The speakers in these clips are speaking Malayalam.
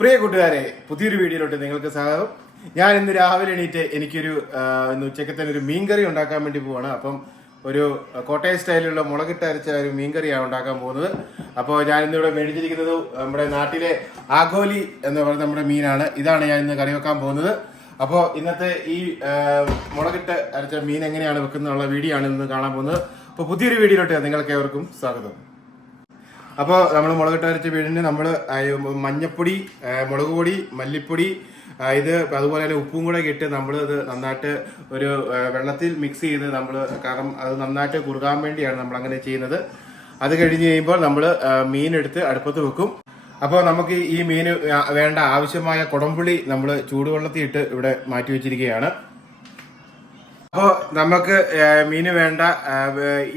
പ്രിയ കൂട്ടുകാരെ പുതിയൊരു വീഡിയോയിലോട്ട് നിങ്ങൾക്ക് സ്വാഗതം. ഞാൻ ഇന്ന് രാവിലെ എണീറ്റ് എനിക്കൊരു ഇന്ന് തന്നെ ഒരു മീൻകറി ഉണ്ടാക്കാൻ വേണ്ടി പോവാണ്. അപ്പം ഒരു കോട്ടയം സ്റ്റൈലിലുള്ള മുളകിട്ട് അരച്ച ഒരു മീൻകറിയാണ് ഉണ്ടാക്കാൻ പോകുന്നത്. അപ്പോൾ ഞാൻ ഇന്നിവിടെ മേടിച്ചിരിക്കുന്നത് നമ്മുടെ നാട്ടിലെ ആഗോലി എന്ന് പറയുന്ന നമ്മുടെ മീനാണ്. ഇതാണ് ഞാൻ ഇന്ന് കറി വെക്കാൻ പോകുന്നത്. അപ്പോൾ ഇന്നത്തെ ഈ മുളകിട്ട് അരച്ച മീൻ എങ്ങനെയാണ് വെക്കുന്നുള്ള വീഡിയോ ആണ് ഇന്ന് കാണാൻ പോകുന്നത്. അപ്പോൾ പുതിയൊരു വീഡിയോയിലോട്ട് നിങ്ങൾക്ക് ഏവർക്കും സ്വാഗതം. അപ്പോൾ നമ്മൾ മുളകിട്ട് അരച്ച വീടിന് നമ്മൾ മഞ്ഞപ്പൊടി മുളക് പൊടി മല്ലിപ്പൊടി ഇത് അതുപോലെ തന്നെ ഉപ്പും കൂടെ ഇട്ട് നമ്മൾ ഇത് നന്നായിട്ട് ഒരു വെള്ളത്തിൽ മിക്സ് ചെയ്ത് നമ്മൾ കാരണം അത് നന്നായിട്ട് കുറുകാൻ വേണ്ടിയാണ് നമ്മൾ അങ്ങനെ ചെയ്യുന്നത്. അത് കഴിഞ്ഞ് കഴിയുമ്പോൾ നമ്മൾ മീൻ എടുത്ത് അടുപ്പത്ത് വെക്കും. അപ്പോൾ നമുക്ക് ഈ മീൻ വേണ്ട ആവശ്യമായ കുടംപുളി നമ്മൾ ചൂടുവെള്ളത്തിൽ ഇട്ട് ഇവിടെ മാറ്റി വെച്ചിരിക്കുകയാണ്. അപ്പോൾ നമുക്ക് മീന് വേണ്ട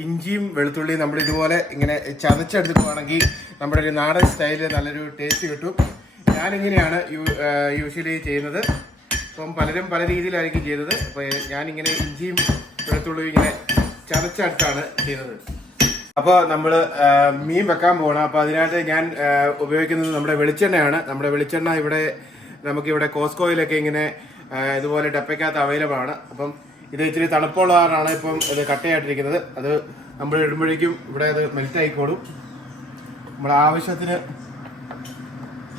ഇഞ്ചിയും വെളുത്തുള്ളിയും നമ്മൾ ഇതുപോലെ ഇങ്ങനെ ചതച്ചെടുത്തിട്ടുവാണെങ്കിൽ നമ്മുടെ ഒരു നാടൻ സ്റ്റൈലിൽ നല്ലൊരു ടേസ്റ്റ് കിട്ടും. ഞാനിങ്ങനെയാണ് യൂഷ്വലി ചെയ്യുന്നത്. ഇപ്പം പലരും പല രീതിയിലായിരിക്കും ചെയ്തത് അപ്പോൾ ഞാനിങ്ങനെ ഇഞ്ചിയും വെളുത്തുള്ളിയും ഇങ്ങനെ ചതച്ചെടുത്താണ് ചെയ്യുന്നത്. അപ്പോൾ നമ്മൾ മീൻ വെക്കാൻ പോകണം അപ്പോൾ അതിനകത്ത് ഞാൻ ഉപയോഗിക്കുന്നത് നമ്മുടെ വെളിച്ചെണ്ണയാണ്. നമ്മുടെ വെളിച്ചെണ്ണ ഇവിടെ നമുക്കിവിടെ കോസ്കോയിലൊക്കെ ഇങ്ങനെ ഇതുപോലെ ഡപ്പയ്ക്കകത്ത് അവൈലബിൾ ആണ്. അപ്പം ഇത് ഇച്ചിരി തണുപ്പുള്ള കാരണമാണ് ഇപ്പം ഇത് കട്ടയായിട്ടിരിക്കുന്നത്. അത് നമ്മൾ ഇടുമ്പോഴേക്കും ഇവിടെ അത് മെൽറ്റ് ആയിക്കോളും നമ്മൾ ആവശ്യത്തിന്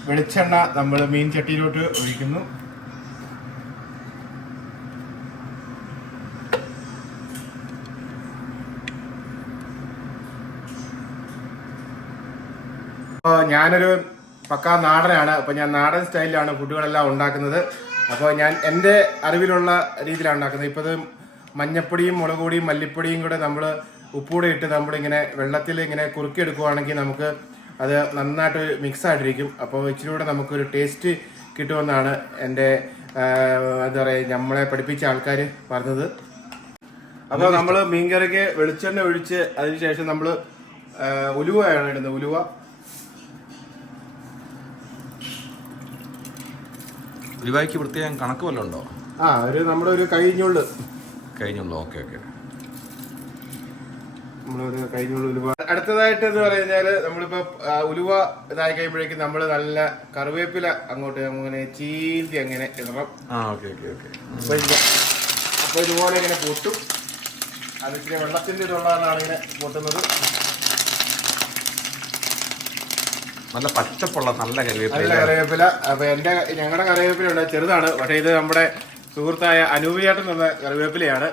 വെളിച്ചെണ്ണ നമ്മൾ മീൻ ചട്ടിയിലോട്ട് ഒഴിക്കുന്നു. ഞാനൊരു പക്കാ നാടനാണ്. അപ്പോൾ ഞാൻ നാടൻ സ്റ്റൈലിലാണ് ഫുഡുകളെല്ലാം ഉണ്ടാക്കുന്നത്. അപ്പോൾ ഞാൻ എന്റെ അറിവിലുള്ള രീതിയിലാണ് ഉണ്ടാക്കുന്നത്. ഇപ്പോൾ ഇത് മഞ്ഞപ്പൊടിയും മുളക് പൊടിയും മല്ലിപ്പൊടിയും കൂടെ നമ്മൾ ഉപ്പൂടെ ഇട്ട് നമ്മളിങ്ങനെ വെള്ളത്തിൽ ഇങ്ങനെ കുറുക്കിയെടുക്കുവാണെങ്കിൽ നമുക്ക് അത് നന്നായിട്ട് മിക്സ് ആയിട്ടിരിക്കും അപ്പോൾ ഇച്ചിരി കൂടെ നമുക്കൊരു ടേസ്റ്റ് കിട്ടുമെന്നാണ് എന്റെ എന്താ പറയുക നമ്മളെ പഠിപ്പിച്ച ആൾക്കാർ പറഞ്ഞത്. അപ്പോൾ നമ്മൾ മീൻകറിക്ക് വെളിച്ചെണ്ണ ഒഴിച്ച് അതിനുശേഷം നമ്മൾ ഉലുവയാണ് ഇടുന്നത്. ഉലുവ. ഉലുവായ്ക്ക് പ്രത്യേകം കണക്ക് വല്ലതും ഉണ്ടോ? ആ ഒരു നമ്മുടെ ഒരു കഴിഞ്ഞുള്ളു. കഴിഞ്ഞുള്ളൂ. Okay okay. നമ്മളൊരു കഴിഞ്ഞുള്ള ഉലുവ. അടുത്തതായിട്ട് എന്ന് പറഞ്ഞാൽ നമ്മളിപ്പോ ഉലുവ ഇതായി കഴിയുമ്പോഴേക്കും നമ്മൾ നല്ല കറിവേപ്പില അങ്ങോട്ട് അങ്ങനെ ചീന്തി അങ്ങനെ ഇടണം. ആ ഓക്കെ ഓക്കെ ഓക്കെ. അപ്പൊ ഇത് അപ്പൊ ഇതുപോലെ ഇങ്ങനെ പൊട്ടും. അത് ഇച്ചിരി വെള്ളത്തിന്റെ ഇതുള്ളതാണ് ഇങ്ങനെ പൊട്ടുന്നത്. നല്ല പച്ചപ്പുള്ള നല്ല നല്ല കറിവേപ്പില കറിവേപ്പില. അപ്പൊ എന്റെ ഞങ്ങളുടെ കറിവേപ്പില ഉണ്ട് ചെറുതാണ്. പക്ഷെ ഇത് നമ്മുടെ സുഹൃത്തായ അനൂപിയാട്ടം എന്ന കറിവേപ്പിലയാണ്.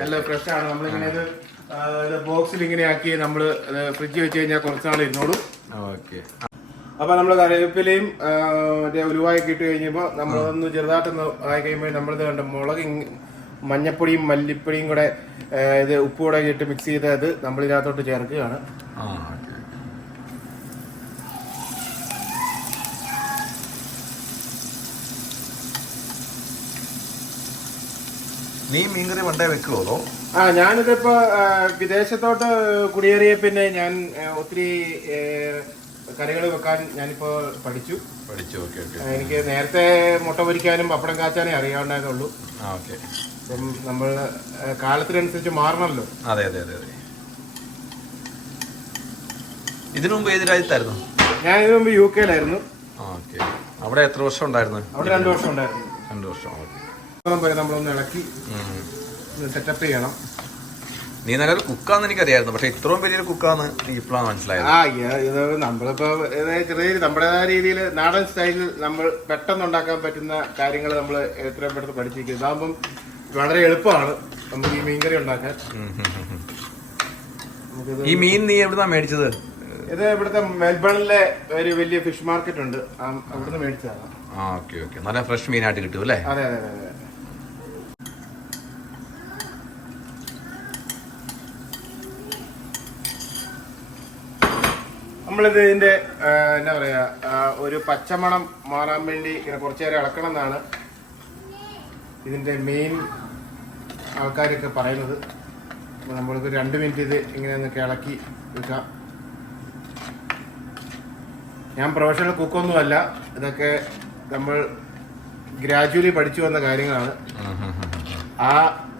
നല്ല ഫ്രഷ് ആണ്. നമ്മളിങ്ങനെ ഇത് ബോക്സിൽ ഇങ്ങനെ ആക്കി നമ്മൾ ഫ്രിഡ്ജ് വെച്ച് കഴിഞ്ഞാൽ കുറച്ച് നാൾ ഇരുന്നോളും. ഓക്കെ. അപ്പൊ നമ്മൾ കറിവേപ്പിലയും മറ്റേ ഉലുവായൊക്കെ ഇട്ട് കഴിഞ്ഞപ്പോൾ നമ്മളൊന്ന് ചെറുതായിട്ടൊന്ന് ആയി കഴിയുമ്പോൾ നമ്മളിത് കണ്ട് മുളക് മഞ്ഞപ്പൊടിയും മല്ലിപ്പൊടിയും കൂടെ ഇത് ഉപ്പ് കൂടെ ഇട്ട് മിക്സ് ചെയ്ത് അത് നമ്മളിതിനകത്തോട്ട് ചേർക്കുകയാണ്. നീ മീൻകറി പണ്ടേ വെക്കുവോ അതോ? ആ ഞാനിതിപ്പോ വിദേശത്തോട്ട് കുടിയേറിയ പിന്നെ ഞാൻ ഒത്തിരി കറികൾ വെക്കാൻ ഞാനിപ്പോ പഠിച്ചു. പഠിച്ചു ഓക്കെ ഓക്കെ. എനിക്ക് നേരത്തെ മുട്ട പൊരിക്കാനും പപ്പടം കാച്ചാനേ അറിയാവുന്നതുള്ളൂ ആ ഓക്കെ. അപ്പം നമ്മൾ കാലത്തിനനുസരിച്ച് മാറണമല്ലോ. അതെ അതെ അതെ അതെ. ഇതിനു മുമ്പ് ഏത് രാജ്യത്തായിരുന്നു? ഞാൻ ഇതിനു മുമ്പ് യു കെയിലായിരുന്നു ഓക്കെ. അവിടെ എത്ര വർഷം ഉണ്ടായിരുന്നു? അവിടെ രണ്ടു വർഷം ഉണ്ടായിരുന്നു. രണ്ട് വർഷം ഓക്കെ. വരെ നമ്മളൊന്ന് ഇളക്കി സെറ്റപ്പ് ചെയ്യണം. നീ നല്ലൊരു കുക്കാന്ന് എനിക്കറിയായിരുന്നു പക്ഷെ ഇത്രയും വലിയൊരു കുക്കാന്ന് ഇപ്പോഴാണ് മനസ്സിലായത്. ആ ഇത് നമ്മളിപ്പോ ചെറിയ നമ്മുടേതായ രീതിയിൽ നാടൻ സ്റ്റൈലിൽ നമ്മൾ പെട്ടെന്ന് ഉണ്ടാക്കാൻ പറ്റുന്ന കാര്യങ്ങൾ നമ്മൾ എത്രയും പെട്ടെന്ന് പഠിച്ചിരിക്കും. ഇതാകുമ്പം വളരെ എളുപ്പമാണ് നമുക്ക് ഈ മീൻകറി ഉണ്ടാക്കാൻ. ഈ മീൻ നീ എവിടുന്നാ മേടിച്ചത്? ഇത് ഇവിടുത്തെ മെൽബണിലെ ഒരു വലിയ ഫിഷ് മാർക്കറ്റ് ഉണ്ട്. അവിടുന്ന് മേടിച്ചതാണ്. ആ ഓക്കെ ഓക്കെ. നല്ല ഫ്രഷ് മീനായിട്ട് കിട്ടും അല്ലേ? അതെ അതെ അതെ. നമ്മളിത് ഇതിന്റെ എന്താ പറയാ ഒരു പച്ചമണം മാറാൻ വേണ്ടി ഇങ്ങനെ കുറച്ചു നേരം ഇളക്കണം എന്നാണ് ഇതിന്റെ മെയിൻ ആൾക്കാരൊക്കെ പറയുന്നത്. നമ്മൾക്ക് രണ്ട് മിനിറ്റ് ഇത് ഇങ്ങനെ ഒന്ന് ഇളക്കി വെക്കാം. ഞാൻ പ്രൊഫഷണൽ കുക്കൊന്നുമല്ല ഇതൊക്കെ നമ്മൾ ഗ്രാജുവലി പഠിച്ചു വന്ന കാര്യങ്ങളാണ്. ആ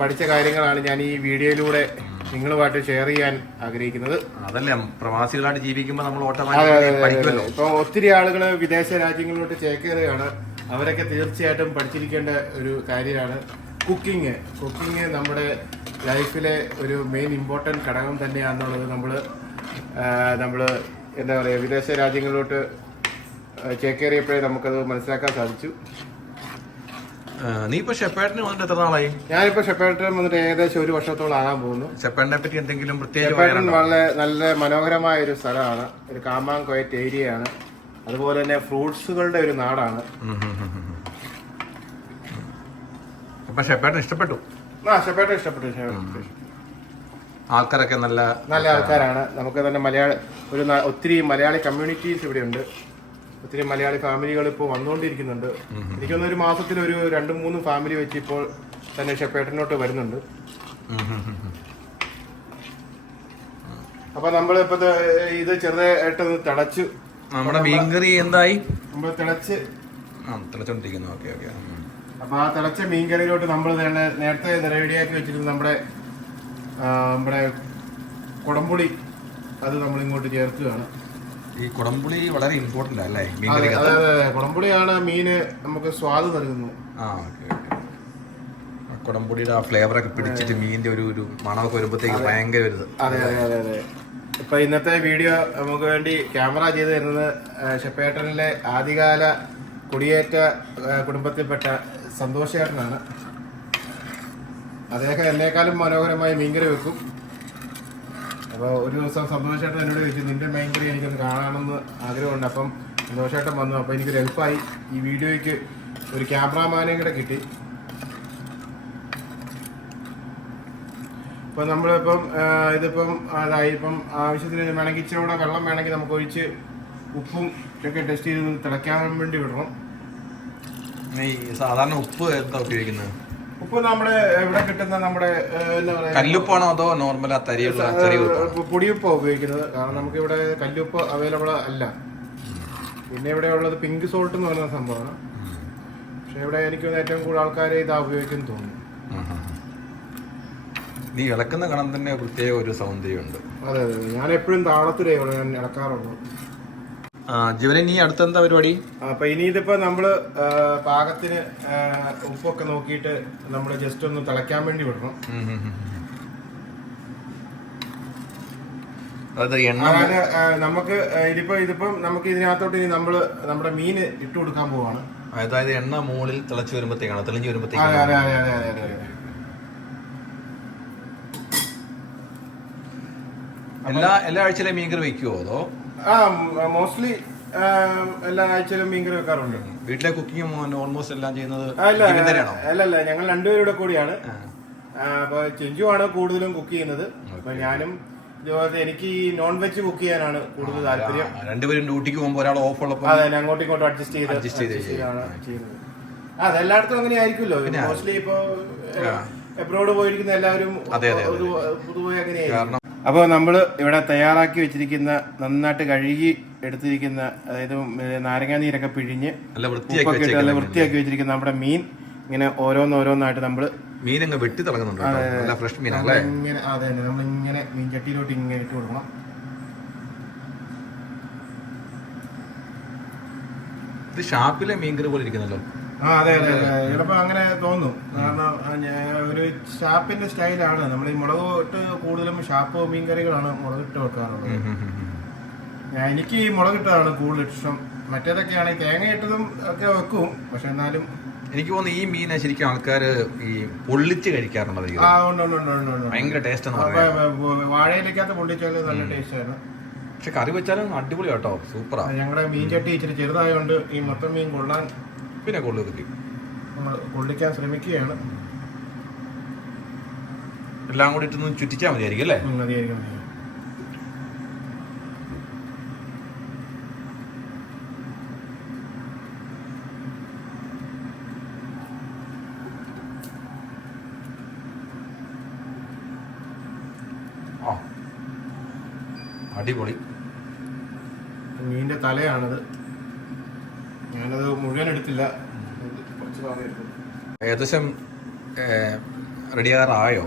പഠിച്ച കാര്യങ്ങളാണ് ഞാൻ ഈ വീഡിയോയിലൂടെ നിങ്ങളുമായിട്ട് ഷെയർ ചെയ്യാൻ ആഗ്രഹിക്കുന്നത്. അതല്ലേ പ്രവാസികളായിട്ട് ജീവിക്കുമ്പോൾ നമ്മൾ അതെ, അതെ, ഓട്ടോമാറ്റിക്കലി അതെ, പഠിക്കുമല്ലോ. അതെ. ഇപ്പൊ ഒത്തിരി ആളുകൾ വിദേശ രാജ്യങ്ങളിലോട്ട് ചേക്കേറുകയാണ്. അവരൊക്കെ തീർച്ചയായിട്ടും പഠിച്ചിരിക്കേണ്ട ഒരു കാര്യമാണ് കുക്കിംഗ് കുക്കിംഗ് നമ്മുടെ ലൈഫിലെ ഒരു മെയിൻ ഇമ്പോർട്ടന്റ് ഘടകം തന്നെയാണെന്നുള്ളത് നമ്മൾ നമ്മൾ എന്താ പറയുക വിദേശ രാജ്യങ്ങളിലോട്ട് ചേക്കേറിയപ്പോഴേ നമുക്കത് മനസ്സിലാക്കാൻ സാധിച്ചു. നീ ഇപ്പൊ ഷെപ്പേട്ടിന് വന്നിട്ട് എത്ര നാളായി? ഞാനിപ്പോ ഷെപ്പേട്ടൻ വന്നിട്ട് ഏകദേശം ഒരു വർഷത്തോളം ആകാൻ പോകുന്നു. ഷെപ്പേട്ടിനെ പറ്റി എന്തെങ്കിലും പ്രത്യേകിച്ച് ഷെപ്പേട്ടൻ വളരെ നല്ല മനോഹരമായ ഒരു സ്ഥലമാണ്. ഒരു കാമാൻ കൊയറ്റ് ഏരിയയാണ്. അതുപോലെ തന്നെ ഫ്രൂട്ട്സുകളുടെ ഒരു നാടാണ്. അപ്പൊ ഷെപ്പേട്ടിന് ഇഷ്ടപ്പെട്ടു? ആ ഷെപ്പേട്ടൻ ഇഷ്ടപ്പെട്ടു ഷെപ്പേട്ടൻ. ആൾക്കാരൊക്കെ നല്ല നല്ല ആൾക്കാരാണ്. നമുക്ക് തന്നെ മലയാള ഒരു ന- ഒത്തിരി മലയാളി കമ്മ്യൂണിറ്റീസ് ഇവിടെ ഉണ്ട് ഒത്തിരി മലയാളി ഫാമിലികൾ ഇപ്പോൾ വന്നുകൊണ്ടിരിക്കുന്നുണ്ട്. എനിക്കൊന്ന് ഒരു മാസത്തിൽ ഒരു രണ്ടും മൂന്നും ഫാമിലി വെച്ച് ഇപ്പോൾ തന്നെ ഷെപ്പേട്ടനോട്ട് വരുന്നുണ്ട്. അപ്പൊ നമ്മൾ ഇപ്പൊ ഇത് ചെറുതായിട്ടൊന്ന് തിളച്ചു നമ്മുടെ മീൻകറി എന്തായി? നമ്മൾ തിളച്ച് ആ തിളച്ചോണ്ടിരിക്കുന്നു. Okay okay. അപ്പൊ ആ തിളച്ച മീൻകറിയിലോട്ട് നമ്മൾ നേരത്തെ റെഡിയാക്കി വെച്ചിരുന്ന നമ്മുടെ നമ്മുടെ കുടംപുളി അത് നമ്മൾ ഇങ്ങോട്ട് ചേർക്കുകയാണ്. ഈ കുടംപുളി വളരെ ഇമ്പോർട്ടന്റ് അല്ലേ? അതെ മീൻകറി അതെ അതെ. കുടംപുളിയാണ് മീന് നമുക്ക് സ്വാദ് നൽകുന്നു ആ ഓക്കെ കുടംപുളിയുടെ ആ ഫ്ലേവർ ഒക്കെ പിടിച്ചിട്ട് മീനിന്റെ ഒരു ഒരു മണമൊക്കെ വരുമ്പോഴത്തേക്ക് ഭയങ്കര ഒരു ഇത്. അതെ അതെ അതെ അതെ. ഇപ്പൊ ഇന്നത്തെ വീഡിയോ നമുക്ക് വേണ്ടി ക്യാമറ ചെയ്ത് തരുന്നത് ഷെപ്പേട്ടനിലെ ആദ്യകാല കുടിയേറ്റ കുടുംബത്തിൽപ്പെട്ട സന്തോഷേട്ടനാണ് അദ്ദേഹം എന്നെക്കാളും മനോഹരമായി മീൻകറി വെക്കും. അപ്പോൾ ഒരു ദിവസം സന്തോഷമായിട്ട് എന്നോട് ചോദിച്ചു നിന്റെ ഭയങ്കര എനിക്കൊന്ന് കാണണമെന്ന് ആഗ്രഹമുണ്ട്. അപ്പം സന്തോഷേട്ടൻ വന്നു. അപ്പോൾ എനിക്കൊരു ഹെൽപ്പായി ഈ വീഡിയോയ്ക്ക് ഒരു ക്യാമറാമാനെയും കൂടെ കിട്ടി. ഇപ്പൊ നമ്മളിപ്പം ഇതിപ്പം അതായി ഇപ്പം ആവശ്യത്തിന് വേണമെങ്കിൽ ഇച്ചിരി കൂടെ വെള്ളം വേണമെങ്കിൽ നമുക്ക് ഒഴിച്ച് ഉപ്പും ഒക്കെ ടെസ്റ്റ് ചെയ്ത് തിളയ്ക്കാൻ വേണ്ടി വിടണം. ഈ സാധാരണ ഉപ്പ് എന്താ ഉപയോഗിക്കുന്നത്? ഉപ്പ് നമ്മുടെ ഇവിടെ കിട്ടുന്ന നമ്മുടെ ആ, എന്താ പറയാ കല്ലുപ്പാണോ അതോ നോർമൽ ആ തരിയുള്ള ചെറിയ ഉപ്പ്? ആ, പൊടിയുപ്പാണ് ഉപയോഗിക്കുന്നത്. കാരണം നമുക്ക് ഇവിടെ കല്ലുപ്പ് അവൈലബിൾ അല്ല. പിന്നെ ഇവിടെ ഉള്ളത് പിങ്ക് സോൾട്ട് എന്ന് പറയുന്ന സംഭവമാണ്. പക്ഷെ ഇവിടെ എനിക്ക് തോന്നുന്നു ഏറ്റവും കൂടുതൽ ആൾക്കാർ ഇതാ ഉപയോഗിക്കുന്നു തോന്നുന്നു. ഉം, ഉം, ഉം. നീ ഇളക്കുന്ന കണം തന്നെ പ്രത്യേക ഒരു സൗന്ദര്യമുണ്ട്. അതെ അതെ. ഞാൻ എപ്പോഴും താളത്തിലേ ഇവിടെ ഞാൻ ഇളക്കാറുള്ളൂ. ആ ജീവനെ നീ അടുത്ത എന്താ പരിപാടി അപ്പൊ ഇനി ഇതിപ്പോ നമ്മൾ പാകത്തിന് ഉപ്പൊക്കെ നോക്കിയിട്ട് നമ്മൾ ജസ്റ്റ് ഒന്ന് തിളയ്ക്കാൻ വേണ്ടി വിടണം. നമുക്ക് ഇതിപ്പോ ഇതിപ്പം നമുക്ക് ഇതിനകത്തോട്ട് ഇനി നമ്മൾ നമ്മുടെ മീന് ഇട്ട് കൊടുക്കാൻ പോവാണ്. അതായത് എണ്ണ മുകളിൽ തിളച്ചു വരുമ്പോഴത്തേക്കാണ് തെളിഞ്ഞു വരുമ്പോഴത്തേക്കാണ് എല്ലാ എല്ലാ ആഴ്ചയിലെ മീൻകറി വെക്കുവോ അതോ? ആ മോസ്റ്റ്ലി എല്ലാ ആഴ്ചയിലും മീൻകറി വെക്കാറുണ്ട്. വീട്ടിലെ കുക്കിംഗ് ഓൾമോസ്റ്റ് എല്ലാം ചെയ്യുന്നത് അല്ല ഞങ്ങൾ രണ്ടുപേരുടെ കൂടിയാണ്. അപ്പൊ ചെഞ്ചുവാണ് കൂടുതലും കുക്ക് ചെയ്യുന്നത്. അപ്പൊ ഞാനും ഇതുപോലെ എനിക്ക് നോൺ വെജ് കുക്ക് ചെയ്യാനാണ് കൂടുതൽ താല്പര്യം. രണ്ടുപേരും ഡ്യൂട്ടിക്ക് പോകുമ്പോൾ ഒരാൾ ഓഫ് ഉള്ളപ്പോൾ അതെ അങ്ങോട്ടും ഇങ്ങോട്ടും അഡ്ജസ്റ്റ് ചെയ്ത് അഡ്ജസ്റ്റ് ചെയ്ത് ചെയ്താണ് ചെയ്യുന്നത്. അതെല്ലായിടത്തും അങ്ങനെ ആയിരിക്കുമല്ലോ. മോസ്റ്റ്ലി ഇപ്പോ എബ്രോഡ് പോയിരിക്കുന്ന എല്ലാവരും. പൊതുവെ അങ്ങനെ കാരണം അപ്പോൾ നമ്മൾ ഇവിടെ തയ്യാറാക്കി വെച്ചിരിക്കുന്ന നന്നായിട്ട് കഴുകി എടുത്തിരിക്കുന്ന അതായത് നാരങ്ങാ നീരൊക്കെ പിഴിഞ്ഞ് ഉപ്പൊക്കെ ഇട്ട് നല്ല വൃത്തിയാക്കി വെച്ചിരിക്കുന്ന നമ്മുടെ മീൻ. ഇങ്ങനെ ഓരോന്നോരോന്നായിട്ട് നമ്മൾ മീനങ്ങ് വെട്ടി തിളങ്ങുന്നുണ്ട് നല്ല ഫ്രഷ് മീൻ അല്ലേ? ഇങ്ങനെ അതെ നമ്മൾ നമ്മളിങ്ങനെ മീൻ ചട്ടിയിലോട്ട് ഇങ്ങനെ ഇട്ട് കൊടുക്കണം. ഇത് ഷാപ്പിലെ മീൻകറി പോലെ ഇരിക്കുന്നല്ലോ. ആ അതെ അതെ ചിലപ്പോൾ അങ്ങനെ തോന്നും. കാരണം ഒരു ഷാപ്പിന്റെ സ്റ്റൈലാണ്. നമ്മൾ ഈ മുളക് ഇട്ട് കൂടുതലും ഷാപ്പ് മീൻകറികളാണ് വെക്കാറുള്ളത്. ഉം, ഉം. ഞാൻ എനിക്ക് ഈ മുളക് ഇട്ടതാണ് കൂടുതൽ ഇഷ്ടം. മറ്റേതൊക്കെയാണ് തേങ്ങ ഇട്ടതും ഒക്കെ വെക്കും. പക്ഷെ എന്നാലും എനിക്ക് തോന്നുന്നു ഈ മീനെ ശരിക്കും ആൾക്കാർ ഈ പൊള്ളിച്ച് കഴിക്കാറുണ്ട് ഭയങ്കര ടേസ്റ്റ് വാഴയിലേക്കകത്ത് പൊള്ളിച്ചാൽ നല്ല ടേസ്റ്റ് ആയിരുന്നു പക്ഷെ കറി വെച്ചാലും അടിപൊളി കേട്ടോ. സൂപ്പറാണ് ഞങ്ങളുടെ മീൻ ചട്ടി ഇച്ചിരി ചെറുതായതുകൊണ്ട് ഈ മൊത്തം മീൻ കൊള്ളാൻ പിന്നെ കൊള്ളു കിട്ടി കൊള്ളിക്കാൻ ശ്രമിക്കുകയാണ്. എല്ലാം കൂടി ഇട്ടൊന്ന് ചുറ്റിച്ചാൽ മതിയായിരിക്കും അല്ലേ? മതിയായിരിക്കും അടിപൊളി മീനിന്റെ തലയാണത് ഞാനത് മുഴുവൻ എടുത്തില്ല. കുറച്ച് ഭാഗം എടുത്തു. ഏകദേശം റെഡിയാറായോ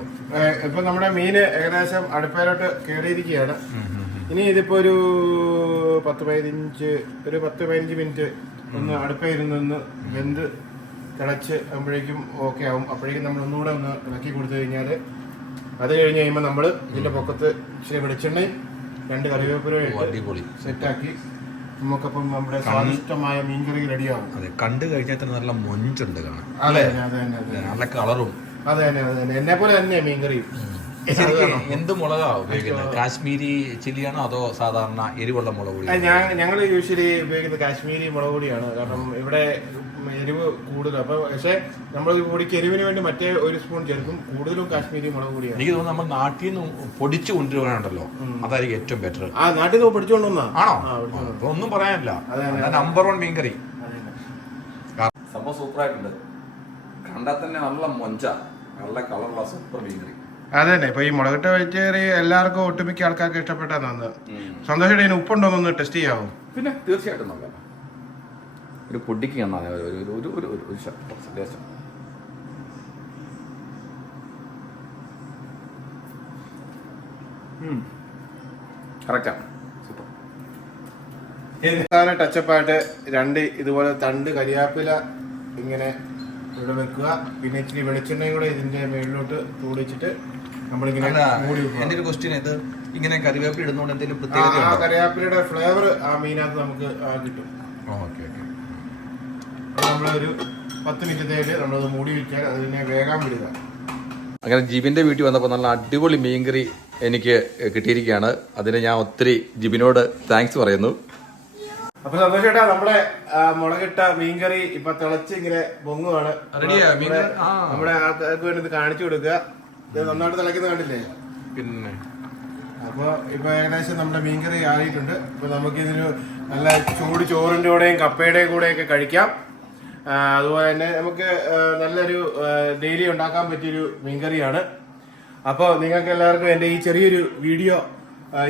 ഇപ്പൊ നമ്മുടെ മീന് ഏകദേശം അടുപ്പയിലോട്ട് കയറിയിരിക്കുകയാണ് ഇനി ഇതിപ്പോ ഒരു പത്ത് പതിനഞ്ച് ഒരു പത്ത് പതിനഞ്ച് മിനിറ്റ് ഒന്ന് അടുപ്പയിരുന്ന് ഒന്ന് വെന്ത് തിളച്ച് ആകുമ്പോഴേക്കും ഓക്കെ ആവും. അപ്പോഴേക്കും നമ്മൾ ഒന്നുകൂടെ ഒന്ന് ഇളക്കി കൊടുത്തു കഴിഞ്ഞാൽ അത് കഴിഞ്ഞ് കഴിയുമ്പോൾ നമ്മൾ ഇതിന്റെ പൊക്കത്ത് ഇച്ചിരി വെളിച്ചെണ്ണയും രണ്ട് കറിവേപ്പിലും സെറ്റാക്കി നമുക്കപ്പം നമ്മുടെ സ്വാദിഷ്ടമായ മീൻകറി റെഡിയാവും. അതെ കണ്ടു കഴിഞ്ഞാൽ തന്നെ നല്ല മൊഞ്ചുണ്ട് കാണാൻ. അതെ അതെ അതെ നല്ല കളറും. അതെ തന്നെ അതെ തന്നെ എന്നെ പോലെ തന്നെ മീൻകറിയും ശരിക്കും എന്ത് മുളകാ ഉപയോഗിക്കുന്നത്? കാശ്മീരി ചില്ലിയാണോ അതോ സാധാരണ എരിവുള്ള മുളക് പൊടി ഞാൻ ഞങ്ങൾ യൂഷ്വലി ഉപയോഗിക്കുന്നത് കാശ്മീരി മുളക് പൊടിയാണ്. കാരണം ഇവിടെ എരിവ് കൂടുതൽ അപ്പൊ പക്ഷേ നമ്മൾ ഈ പൊടിക്ക് എരിവിന് വേണ്ടി മറ്റേ ഒരു സ്പൂൺ ചേർക്കും. കൂടുതലും കാശ്മീരി മുളക് പൊടിയാണ്. എനിക്ക് തോന്നുന്നു നമ്മൾ നാട്ടിൽ നിന്ന് പൊടിച്ചു കൊണ്ടുവരാനുണ്ടല്ലോ. അതായിരിക്കും ഏറ്റവും ബെറ്റർ ആ നാട്ടിൽ നിന്ന് പൊടിച്ചു ആണോ? അപ്പൊ ഒന്നും പറയാനില്ല. നമ്പർ വൺ മീൻകറി. സംഭവം സൂപ്പർ ആയിട്ടുണ്ട്. കണ്ടാൽ തന്നെ നല്ല മൊഞ്ച. നല്ല കളറുള്ള സൂപ്പർ മീൻകറി. അതെ തന്നെ ഇപ്പൊ ഈ മുളകിട്ട വെച്ചേറി എല്ലാവർക്കും ഒട്ടുമിക്ക ആൾക്കാർക്ക് ഇഷ്ടപ്പെട്ടാന്ന് സന്തോഷം ഇതിന് ഒന്ന് ടെസ്റ്റ് ചെയ്യാവോ? പിന്നെ തീർച്ചയായിട്ടും നോക്കാം. ഒരു പൊടിക്ക് കാണാം ഒരു ഒരു ഒരു ഒരു ഒരു സൂപ്പർ. ടച്ചപ്പായിട്ട് രണ്ട് ഇതുപോലെ തണ്ട് കരിയാപ്പില ഇങ്ങനെ ഇവിടെ വെക്കുക. പിന്നെ ഇച്ചിരി വെളിച്ചെണ്ണയും കൂടെ ഇതിന്റെ മേളിലോട്ട് തൂടിച്ചിട്ട് നമ്മളിങ്ങനെ മൂടി വെക്കുക. എന്റെ ഒരു ക്വസ്റ്റ്യൻ ഇത് ഇങ്ങനെ കറിവേപ്പില ഇടുന്നോണ്ട് എന്തെങ്കിലും പ്രത്യേകത ആ കറിവേപ്പിലയുടെ ഫ്ലേവർ ആ മീനകത്ത് നമുക്ക് ആ കിട്ടും. Okay okay. നമ്മളൊരു പത്ത് മിനിറ്റത്തേക്ക് നമ്മളത് മൂടി വെച്ചാൽ അതിനെ വേഗം വിടുക. അങ്ങനെ ജിബിന്റെ വീട്ടിൽ വന്നപ്പോൾ നല്ല അടിപൊളി മീൻകറി എനിക്ക് കിട്ടിയിരിക്കുകയാണ്. അതിന് ഞാൻ ഒത്തിരി ജിബിനോട് താങ്ക്സ് പറയുന്നു. അപ്പൊ സന്തോഷേട്ടാ നമ്മുടെ മുളകിട്ട മീൻകറി ഇപ്പൊ തിളച്ച് ഇങ്ങനെ പൊങ്ങുവാണ്. റെഡിയാ, നമ്മുടെ- ആ. നമ്മുടെ ആൾക്കാർക്ക് വേണ്ടി ഇത് കാണിച്ചു കൊടുക്കുക. ഇത് നന്നായിട്ട് തിളയ്ക്കുന്നത് കണ്ടില്ലേ? പിന്നെ. അപ്പൊ ഇപ്പൊ ഏകദേശം നമ്മുടെ മീൻകറി ആറിയിട്ടുണ്ട്. ഇപ്പൊ നമുക്ക് ഇതിന് നല്ല ചൂട് ചോറിന്റെ കൂടെയും കപ്പയുടെയും കൂടെയൊക്കെ കഴിക്കാം. അതുപോലെ തന്നെ നമുക്ക് നല്ലൊരു ഡെയിലി ഉണ്ടാക്കാൻ പറ്റിയൊരു മീൻകറിയാണ്. അപ്പോൾ നിങ്ങൾക്ക് എല്ലാവർക്കും എന്റെ ഈ ചെറിയൊരു വീഡിയോ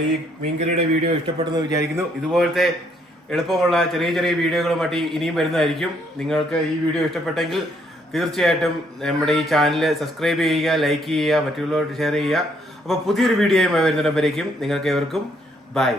ഈ മീൻകറിയുടെ വീഡിയോ ഇഷ്ടപ്പെട്ടെന്ന് വിചാരിക്കുന്നു. ഇതുപോലത്തെ എളുപ്പമുള്ള ചെറിയ ചെറിയ വീഡിയോകളുമായിട്ട് ഇനിയും വരുന്നതായിരിക്കും. നിങ്ങൾക്ക് ഈ വീഡിയോ ഇഷ്ടപ്പെട്ടെങ്കിൽ തീർച്ചയായിട്ടും നമ്മുടെ ഈ ചാനൽ സബ്സ്ക്രൈബ് ചെയ്യുക ലൈക്ക് ചെയ്യുക മറ്റുള്ളവർക്ക് ഷെയർ ചെയ്യുക. അപ്പോൾ പുതിയൊരു വീഡിയോയുമായി വരുന്നിടം വരേക്കും. നിങ്ങൾക്ക് ഏവർക്കും ബൈ